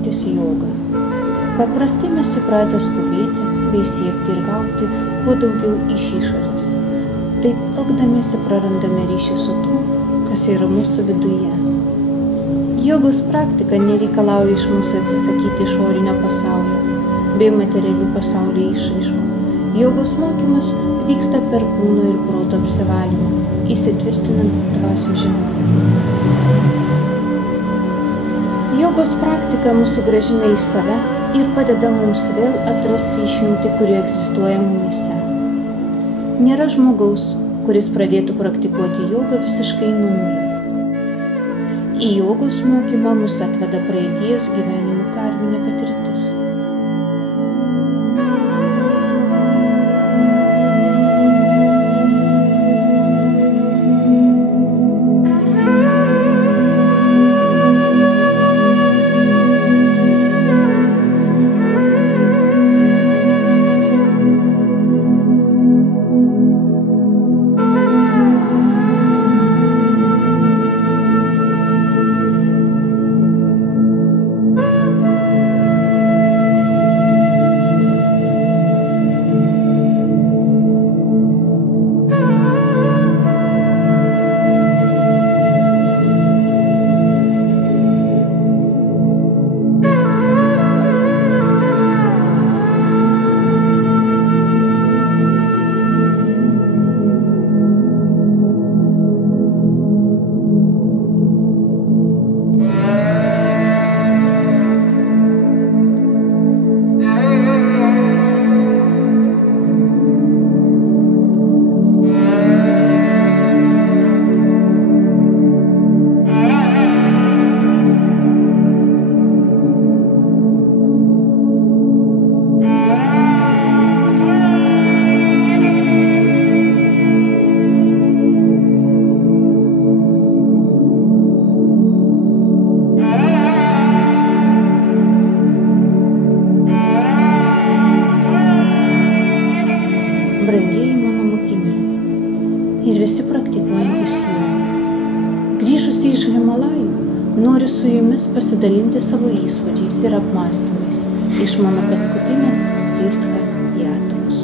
praktikuojantis jogą. Paprastai mes įpratę skubėti bei siekti ir gauti kuo daugiau iš išorės. Taip elgdamiesi prarandame ryšį su tuo, kas yra mūsų viduje. Jogos praktika nereikalauja iš mūsų atsisakyti išorinio pasaulio bei materialių pasaulio išraiškų. Jogos mokymas vyksta per kūno ir proto apsivalymą, įsitvirtinant dvasios žemę. Jogos praktika mus sugrąžina į save ir padeda mums vėl atrasti išmintį, kuri egzistuoja mumyse. Nėra žmogaus, kuris pradėtų praktikuoti jogą visiškai nuo nulio. Į jogos mokymą mus atveda praeities gyvenimo karminė patirtis. Brangieji mano mokiniai ir visi praktikuojantys jogą. Grįžusi iš Himalajų, noriu su jumis pasidalinti savo įspūdžiais ir apmąstymais iš mano paskutinės Tirtha jatros.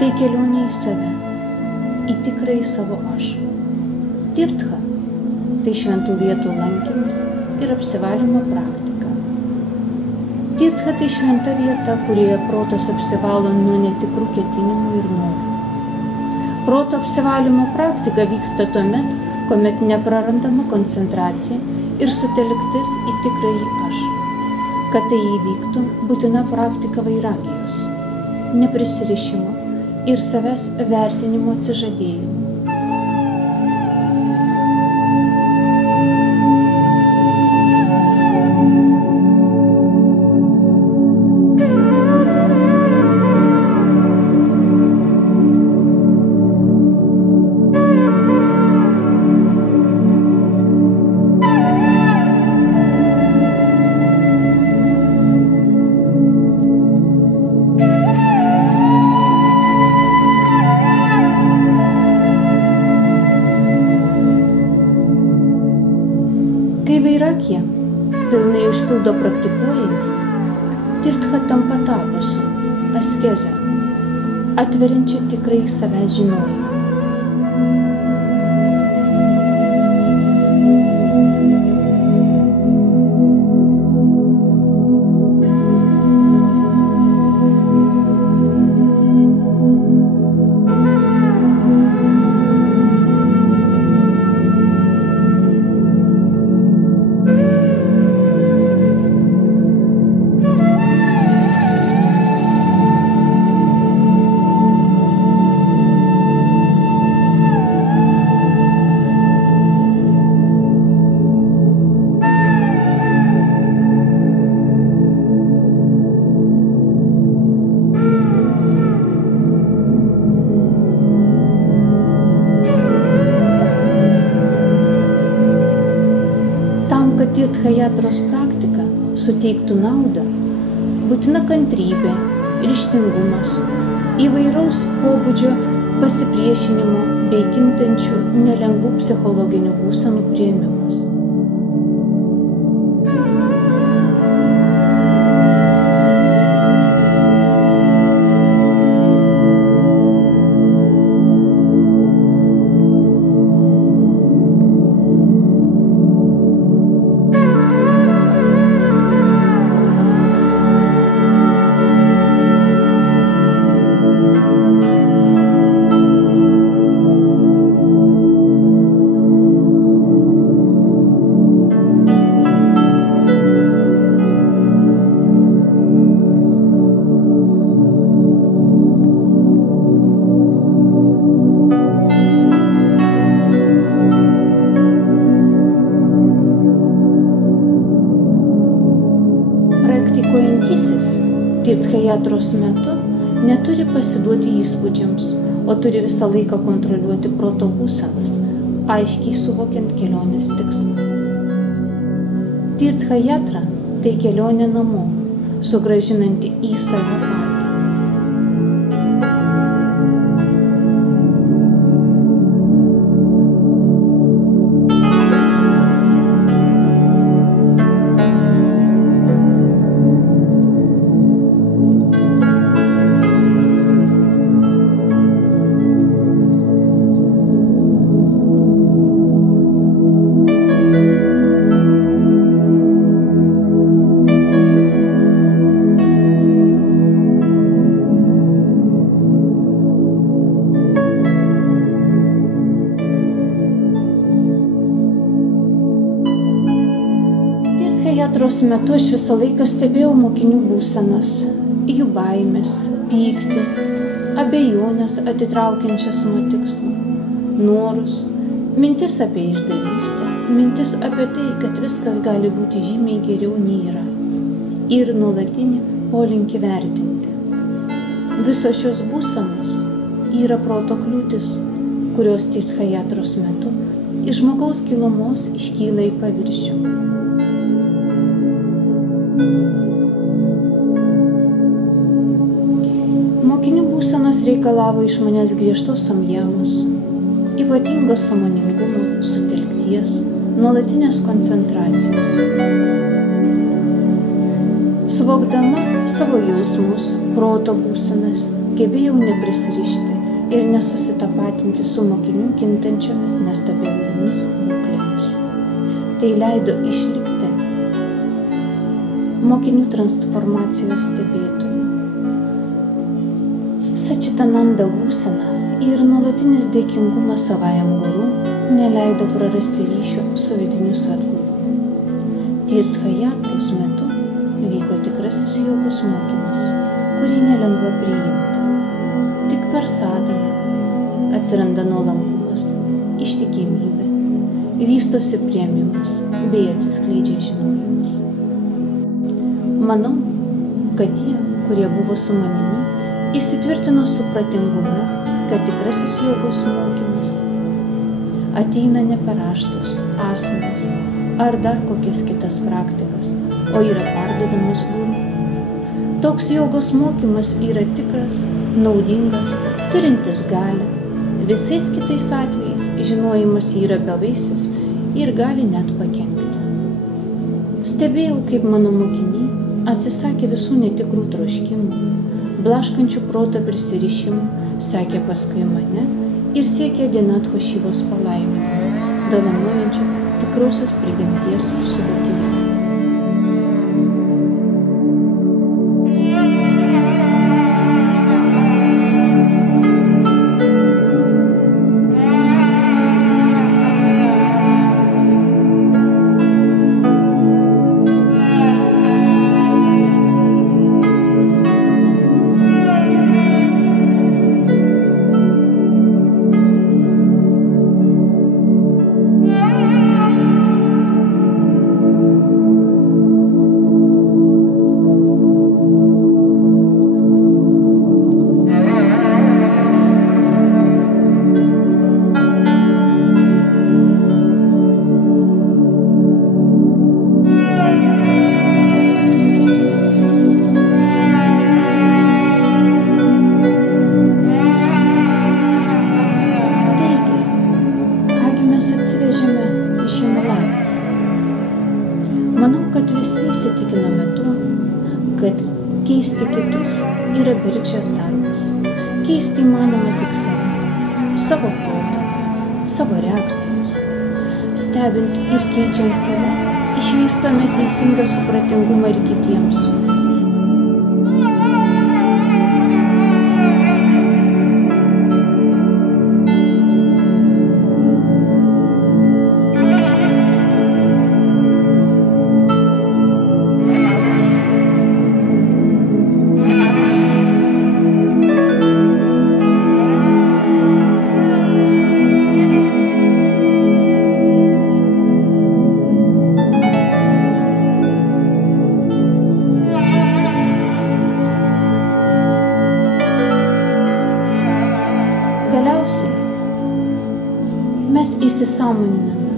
Tai kelionė į save, į tikrąjį savo aš. Tirtha – tai šventų vietų lankymas ir apsivalymo praktika. Tirtha – tai šventa vieta, kurioje protas apsivalo nuo netikrų ketinimų ir norų. Proto apsivalymo praktika vyksta tuomet, kuomet neprarandama koncentracija ir sutelktis į tikrąjį aš. Kad tai įvyktų, būtina praktika vairagijos, neprisirišimo ir savęs vertinimo atsižadėjimo. Kai vairakija pilnai užpildo praktikuojantį, Tirtha tampa tapasu, askeze. atveriančią tikrai savęs žinojimą. Tirthayatros praktika suteiktų naudą, būtina kantrybė, ryžtingumas, įvairaus pobūdžio pasipriešinimo bei kintančių nelengvų psichologinių būsenų priėmimas. Tirthayatros metu neturi pasiduoti įspūdžiams, o turi visą laiką kontroliuoti proto būsenas, aiškiai suvokiant kelionės tikslą. Tirthayatra tai kelionė namo, sugrąžinanti į save patį. Tirthayatros metu aš visą laiką stebėjau mokinių būsenas, jų baimės, pyktį, abejonės atitraukiančias nuo tikslo, norus, mintis apie išdavystę, mintis apie tai, kad viskas gali būti žymiai geriau nei yra, ir nuolatinį polinkį vertinti. Visos šios būsenos yra proto kliūtis, kurios Tirthayatros metu iš žmogaus gilumos iškyla į paviršių. Mokinių būsenos reikalavo iš manęs griežtos samjamos, ypatingos sąmoningumo, sutelkties, nuolatinės koncentracijos. Suvokdama savo jausmus, proto būsenas, gebėjau neprisirišti ir nesusitapatinti su mokinių kintančiomis nestabiliomis būklėmis. Tai leido išlikti mokinių transformacijos stebėtojų. Sačitananda būsena ir nuolatinis dėkingumas savajam guru neleido prarasti ryšio su vidiniu sadguru. Tirthayatros metu vyko tikrasis jogos mokymas, kurį nelengva priimti. Tik per sadhaną atsiranda nuolankumas, ištikimybė, vystosi priėmimas bei atsiskleidžia žinojimas. Manau, kad tie, kurie buvo su manimi, įsitvirtino supratingumu, kad tikrasis jogos mokymas ateina ne per raštus, asanas ar dar kokias kitas praktikas, o yra perduodamas guru. Toks jogos mokymas yra tikras, naudingas, turintis galią. Visais kitais atvejais žinojimas yra bevaisis ir gali net pakenkti. Stebėjau, kaip mano mokiniai atsisakė visų netikrų troškimų, blaškančių protą prisirišimų, sekė paskui mane ir siekė Adinatcho Šivos palaiminimo, dovanojančio tikrosios prigimties suvokimą. Manau, kad visi įsitikinome tuo, kad keisti kitus yra bergždžias darbas. Keisti įmanoma tik savo protą, savo reakcijas. Stebint ir keičiant save, išvystame teisingą supratingumą ir kitiems. Mes įsisąmoniname,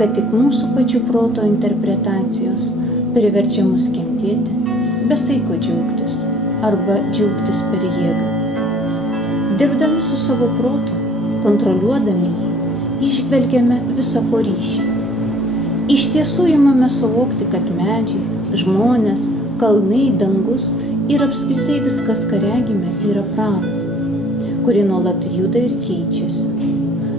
kad tik mūsų pačių proto interpretacijos priverčia mus kentėti, be saiko džiaugtis arba džiaugtis per jėgą. Dirbdami su savo protu, kontroliuodami jį, išvelgiame visako ryšį. Iš tiesų imame suvokti, kad medžiai, žmonės, kalnai, dangus ir apskritai viskas, ką regime, yra prana, kuri nuolat juda ir keičiasi.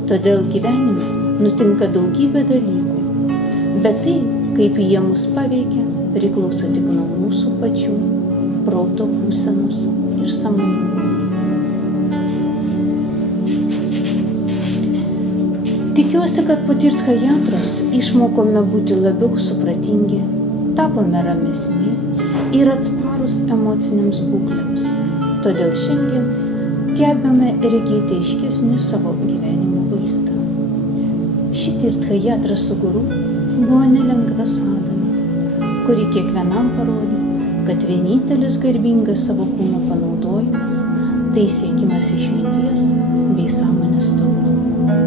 Todėl gyvenime nutinka daugybė dalykų, bet tai, kaip jie mus paveikia, priklauso tik nuo mūsų pačių proto būsenos ir sąmoningumo. Tikiuosi, kad po tirthajatros išmokome būti labiau supratingi, tapome ramesni ir atsparūs emociniams būklėms. Todėl šiandien gebame regėti aiškesnį savo gyvenimo vaizdą. Ši tirthajatra su guru buvo nelengva sadhana, kuri kiekvienam parodė, kad vienintelis garbingas savo kūno panaudojimas tai siekimas išminties bei sąmonės tobulumo.